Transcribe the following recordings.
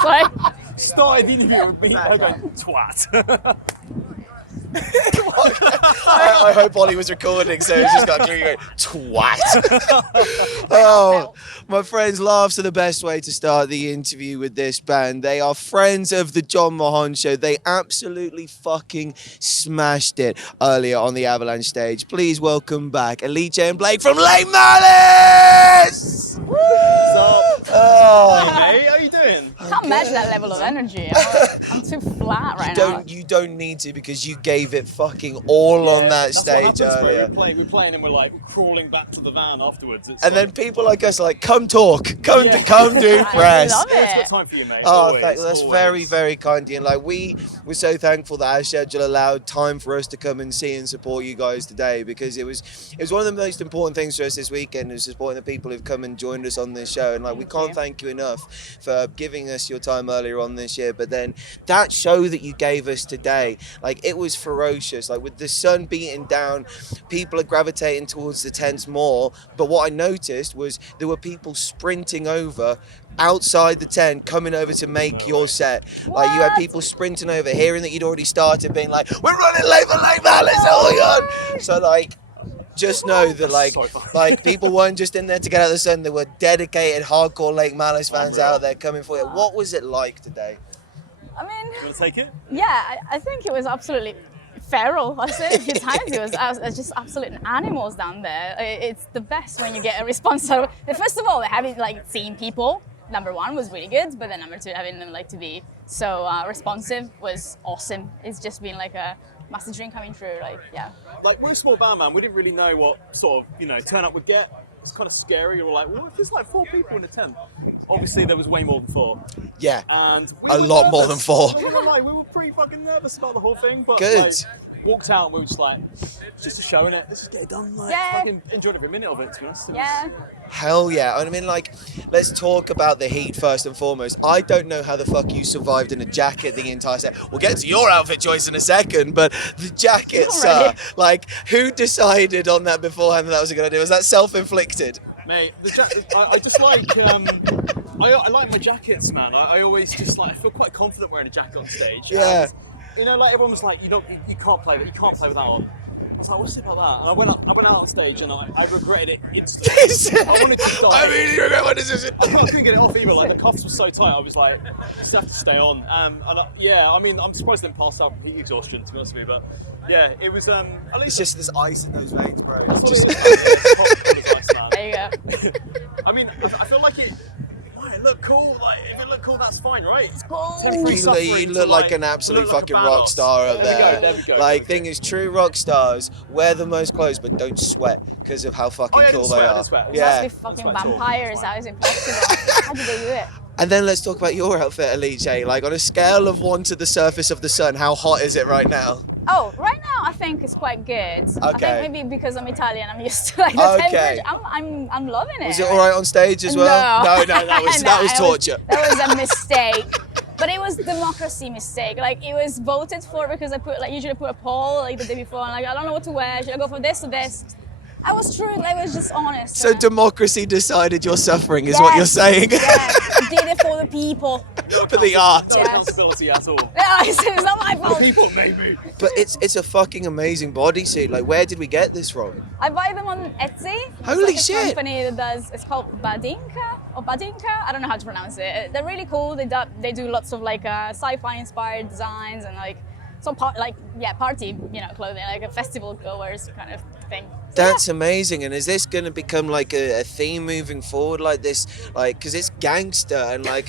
Sorry. Started the interview with me going, twat. I hope Ollie was recording, so he's just got clearly going, twat. Oh, my friends, laughs are the best way to start the interview with this band. They are friends of the John Mahon Show. They absolutely fucking smashed it earlier on the Avalanche stage. Please welcome back Elite and Blake from Lake Malice! Oh. Hey mate, how you doing? Can't match that level of energy. I'm too flat right now. You don't need to, because you gave it fucking all on that stage earlier. We're playing and we're crawling back to the van afterwards. Then people like us are like, come talk, come do press. I love it. Yeah, it's got time for you, mate. Oh, that's very, very kind of you. And like, we were so thankful that our schedule allowed time for us to come and see and support you guys today, because it was one of the most important things for us this weekend, is supporting the people who've come and joined us on this show. And like, we can't thank you enough for giving us your time earlier on this year. But then that show that you gave us today, like, it was ferocious. Like, with the sun beating down, people are gravitating towards the tents more. But what I noticed was there were people sprinting over outside the tent, coming over to make your set. What? Like, you had people sprinting over, hearing that you'd already started, being like, we're running late for Lake Malice, oh my God. So like, just know that like people weren't just in there to get out of the sun. There were dedicated hardcore Lake Malice fans out there coming for you. What was it like today? I mean, You want to take it? yeah, I think it was absolutely feral. I said it a few times. It was just absolute animals down there. It's the best when you get a response. So, first of all, having like seeing people, number one, was really good. But then number two, having them like to be so responsive was awesome. It's just been like a massive dream coming true. Like, yeah. Like, we're a small band, man. We didn't really know what sort of, turn up would get. It's kind of scary. We were like, well, if there's like 4 people in a tent? Obviously, there was way more than 4. Yeah, and a lot more than 4. We were pretty fucking nervous about the whole thing, but Good. Like, walked out and we were just like, it's just a show, innit? Let's just get it done. Like, fucking enjoyed every minute of it, to be honest. Yeah. Hell yeah. I mean, like, let's talk about the heat first and foremost. I don't know how the fuck you survived in a jacket the entire set. We'll get to your outfit choice in a second, but the jacket, sir, like, who decided on that beforehand that was a good idea? Was that self-inflicted? Mate, the jacket, I just like, I like my jackets, man. I always just like, I feel quite confident wearing a jacket on stage. Yeah. And, like, everyone was like, you can't play with that on. I was like, what's it about that? And I went out on stage and I regretted it instantly. I wanted to die. I really regret my decision. I couldn't get it off either. Like, the cuffs were so tight. I was like, just have to stay on. I mean, I'm surprised I didn't pass out from heat exhaustion, to be honest with you. But yeah, it was. At least It's just this ice in those veins, bro. that's what Just... it is. It's ice, man. There you go. I mean, I feel like it. It looked cool. Like, if it looked cool, that's fine, right? It's cool. You look like an absolute fucking rock star up there. There we go. Like, thing is, true rock stars wear the most clothes but don't sweat because of how fucking cool they are. Must be fucking vampires. How is it possible? How do they do it? And then let's talk about your outfit, Elite. Like, on a scale of 1 to the surface of the sun, how hot is it right now? Oh, right now I think it's quite good. Okay. I think maybe because I'm Italian, I'm used to like the temperature. I'm loving it. Was it all right on stage as well? No, that was torture. That was a mistake. But it was democracy mistake. Like, it was voted for because I usually put a poll like the day before, and like, I don't know what to wear. Should I go for this or this? I was true. I was just honest. So democracy decided your suffering is what you're saying. Yeah, I did it for the people. For the art. No accountability at all. Yeah, it's not my fault. People, maybe. But it's a fucking amazing bodysuit. Like, where did we get this from? I buy them on Etsy. Holy it's shit. A company that does. It's called Badinka. I don't know how to pronounce it. They're really cool. They do lots of like sci-fi inspired designs and like some party, clothing, like a festival goers kind of thing. That's amazing. And is this going to become like a theme moving forward, like this, like, because it's gangster and like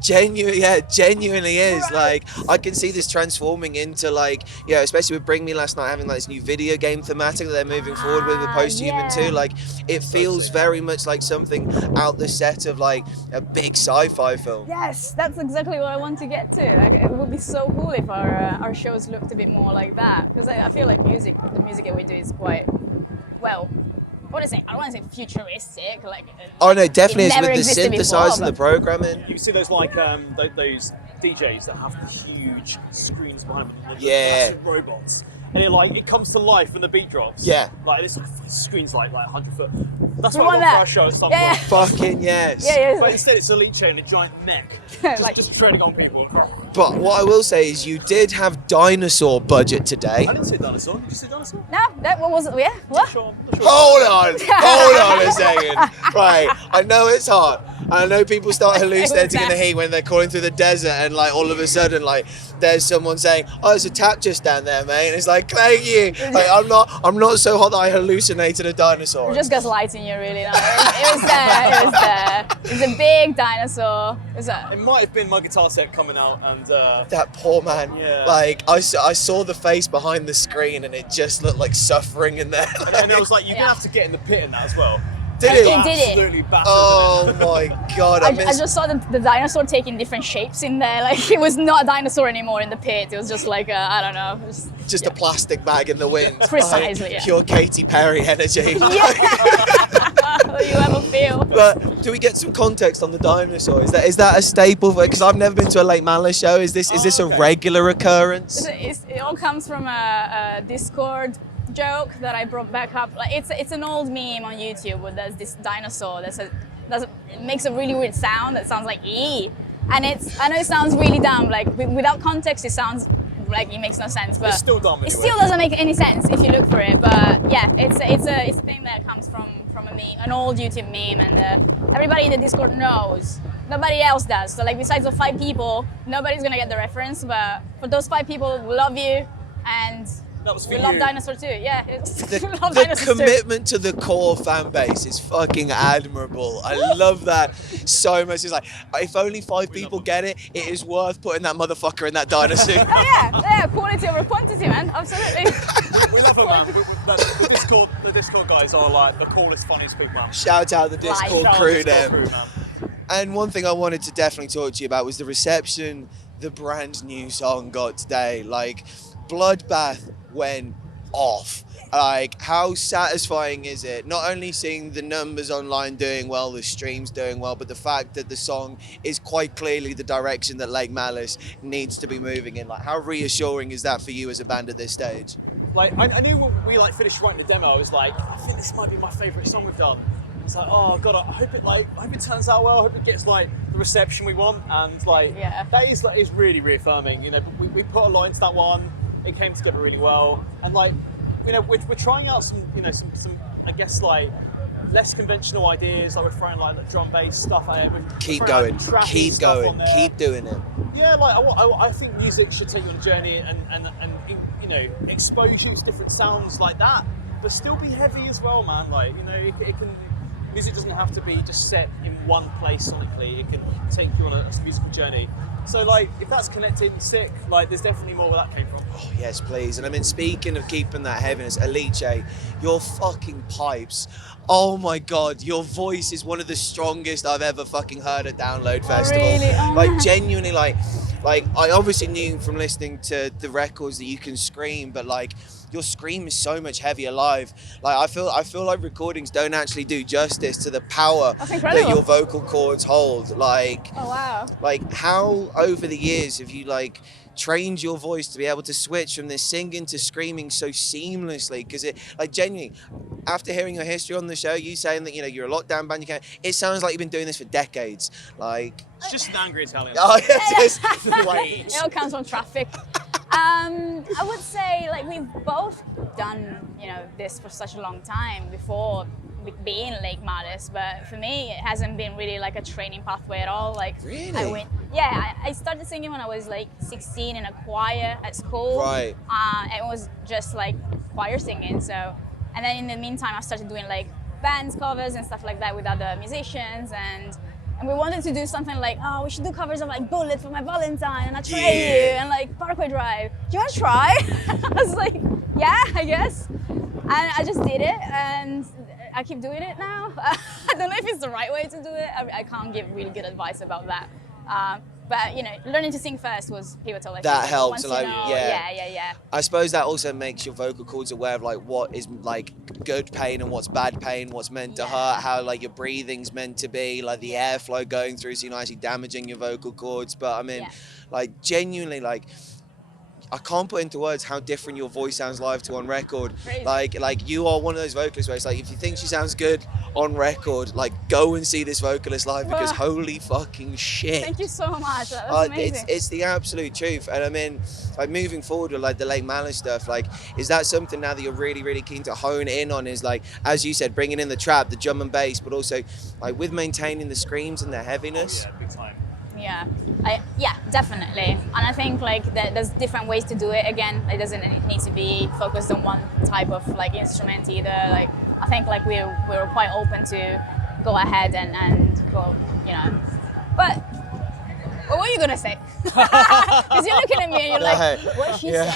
genuinely is. Like, I can see this transforming into like, especially with Bring Me Last Night having like this new video game thematic that they're moving forward with Post-Human 2. Like, it feels very much like something out the set of like a big sci-fi film. Yes, that's exactly what I want to get to. Like, it would be so cool if our shows looked a bit more like that, because I feel like the music that we do is quite, well, I don't want to say futuristic, like. Oh no, definitely is with the synthesizer and the programming. You see those like those DJs that have the huge screens behind them, like Yeah. massive robots. and it comes to life when the beat drops. Yeah. Like this screen's like 100 foot. That's We what I want want for that. our show at some Yeah, point. Fucking yes. Yeah, But instead, it's Elite in a giant mech, Like- just treading on people. But what I will say is you did have Dinosaur budget today. I didn't say dinosaur. Did you say dinosaur? No, that what was it? Yeah, what? Sure, I'm not sure. Hold on a second. Right, I know it's hot. I know people start hallucinating in the heat when they're crawling through the desert, and like all of a sudden, like there's someone saying, "Oh, there's a tap just down there, mate." And it's like, "Thank you." Like I'm not so hot that I hallucinated a dinosaur. We're just gaslighting you, really. No, it was there. It was there. It's a big dinosaur. It might have been my guitar set coming out, and That poor man. Yeah. Like I saw the face behind the screen, and it just looked like suffering in there. and I was like, "You're gonna have to get in the pit in that as well." Did And it? got It did it. absolutely battered Oh in it. my god! I just saw the dinosaur taking different shapes in there. Like it was not a dinosaur anymore in the pit. It was just like I don't know. Just a plastic bag in the wind. Precisely, Like, yeah. pure Katy Perry energy. You ever feel? But do we get some context on the dinosaur? Is that a staple? Because I've never been to a Lake Malice show. Is this okay. a regular occurrence? It all comes from a Discord joke that I brought back up. Like it's an old meme on YouTube where there's this dinosaur it makes a really weird sound that sounds like ee, and I know it sounds really dumb. Like without context, it sounds like it makes no sense. But It's still dumb It anyway. still doesn't make any sense if you look for it. But yeah, it's a thing that comes from a meme, an old YouTube meme, and everybody in the Discord knows. Nobody else does. So like besides the 5 people, nobody's gonna get the reference. But for those 5 people, we love you, and That was for we love you. Dinosaur too. Yeah, we love The Dinosaur too. commitment to the core fan base is fucking admirable. I love that so much. It's like, if only 5 people get it, it is worth putting that motherfucker in that dinosaur. Oh yeah, quality over quantity, man. Absolutely. We love it, man. The Discord guys are like the coolest, funniest people, man. Shout out the Discord Shout out crew, Discord them. crew, man. And one thing I wanted to definitely talk to you about was the reception the brand new song got today. Like, Bloodbath went off. Like, how satisfying is it? Not only seeing the numbers online doing well, the streams doing well, but the fact that the song is quite clearly the direction that Lake Malice needs to be moving in. Like, how reassuring is that for you as a band at this stage? Like, I knew when we like finished writing the demo, I was like, I think this might be my favourite song we've done. It's like, oh god, I hope it turns out well. I hope it gets like the reception we want, and like Yeah. that is really reaffirming. You know, we put a lot into that one. It came together really well, and like, you know, we're trying out some I guess like less conventional ideas. Like we're throwing like drum bass stuff at it. Keep throwing, going, like, trappy keep stuff going, on there. keep doing it. Yeah, like I think music should take you on a journey and you know, expose you to different sounds like that, but still be heavy as well, man. Like, you know, it can. Music doesn't have to be just set in one place sonically. It can take you on a musical journey. So like, if that's connected and sick, like there's definitely more where that came from. Oh, yes, please. And I mean, speaking of keeping that heaviness, Alice, your fucking pipes. Oh my God, your voice is one of the strongest I've ever fucking heard at Download Festival. really? Oh, like man. genuinely, like I obviously knew from listening to the records that you can scream, but like your scream is so much heavier live. Like I feel like recordings don't actually do justice to the power That's that incredible. your vocal cords hold. Like Oh wow. like how over the years have you like trained your voice to be able to switch from this singing to screaming so seamlessly? Because it, like, genuinely, after hearing your history on the show, you saying that, you know, you're a lockdown band, it sounds like you've been doing this for decades. Like, It's just an angry Italian. oh, yes, Rage. It all comes from traffic. I would say like we've both done, you know, this for such a long time before being Lake Malice, but for me it hasn't been really like a training pathway at all. Like Really? I started singing when I was like 16 in a choir at school. Right. It was just like choir singing. So, and then in the meantime I started doing like bands covers and stuff like that with other musicians, and we wanted to do something like, oh, we should do covers of like Bullet for My Valentine and I Try You and like Parkway Drive. Do you want to try? I was like, yeah, I guess. And I just did it, and I keep doing it now. I don't know if it's the right way to do it. I can't give really good advice about that. But you know, learning to sing first was pivotal. I That think. helps, Once you like, know, yeah. yeah. I suppose that also makes your vocal cords aware of like what is like good pain and what's bad pain, what's meant to hurt, how like your breathing's meant to be, like the airflow going through, so you're not actually damaging your vocal cords. But I mean, Yeah. like genuinely, like I can't put into words how different your voice sounds live to on record. Crazy. Like you are one of those vocalists where it's like, if you think she sounds good on record, like go and see this vocalist live, because holy fucking shit. Thank you so much. That was amazing. It's the absolute truth. And I mean, like moving forward with like the Lake Malice stuff, like is that something now that you're really keen to hone in on, is like, as you said, bringing in the trap, the drum and bass, but also like with maintaining the screams and the heaviness? Oh, yeah, big time. Yeah, definitely. And I think like there's different ways to do it. Again, it doesn't need to be focused on one type of like instrument either. Like I think like we're quite open to go ahead and go, you know. But what were you gonna say? Because you're looking at me and you're like, what she said?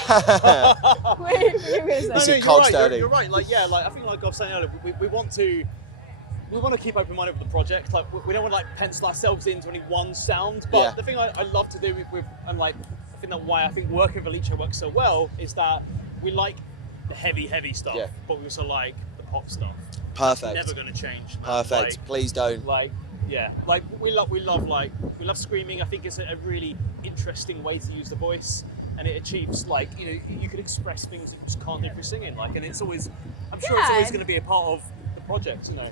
What are you gonna say? Is it You're right. Like yeah, like I think like I was saying earlier, we want to keep open-minded with the project. Like we don't want to like pencil ourselves into any one sound. But the thing I love to do with and like I think that why I think working with Alicia works so well is that we like the heavy stuff, but we also like the pop stuff. Perfect. It's never going to change. Man. Perfect. Like, please don't. Like yeah, like we love screaming. I think it's a really interesting way to use the voice. And it achieves, like, you know, you can express things that you just can't do through singing. Like, and it's always, I'm sure it's always going to be a part of the project, you know.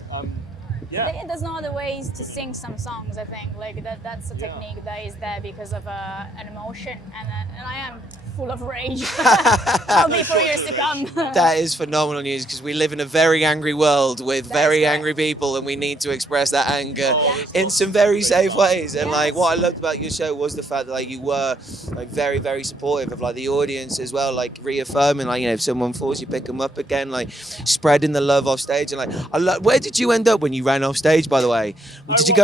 There's no other ways to sing some songs. I think like that's a technique that is there because of an emotion, and I am full of rage. I'll be for years to come. That is phenomenal news, because we live in a very angry world with very angry people, and we need to express that anger in some very safe ways. And like what I loved about your show was the fact that like you were like very supportive of like the audience as well, like reaffirming, like, you know, if someone falls, you pick them up again, like spreading the love off stage. And like where did you end up when you ran off stage, by the way? Did you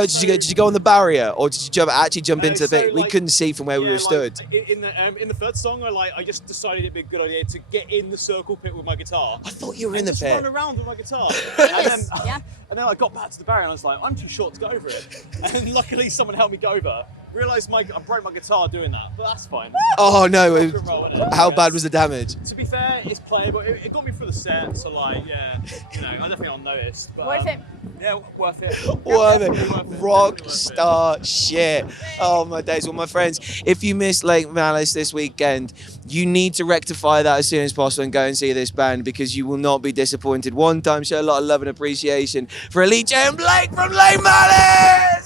go on the barrier, or did you actually jump into the thing? We couldn't see from where we were stood. In the third song, I just decided it'd be a good idea to get in the circle pit with my guitar. I thought you were in the just pit. Run around with my guitar. And then I got back to the barrier and I was like, I'm too short to go over it. And luckily someone helped me go over. Realised I broke my guitar doing that, but that's fine. Oh no! How Yeah. bad was the damage? To be fair, it's playable. It got me through the set, so like, yeah, you know, I definitely not noticed. But, Worth it. Yeah, worth it. Worth it. Definitely worth it. Rock Definitely worth it. star shit. Oh my days. Well, my friends, if you missed Lake Malice this weekend, you need to rectify that as soon as possible and go and see this band, because you will not be disappointed. One time, show a lot of love and appreciation for Alicia and Blake from Lake Malice.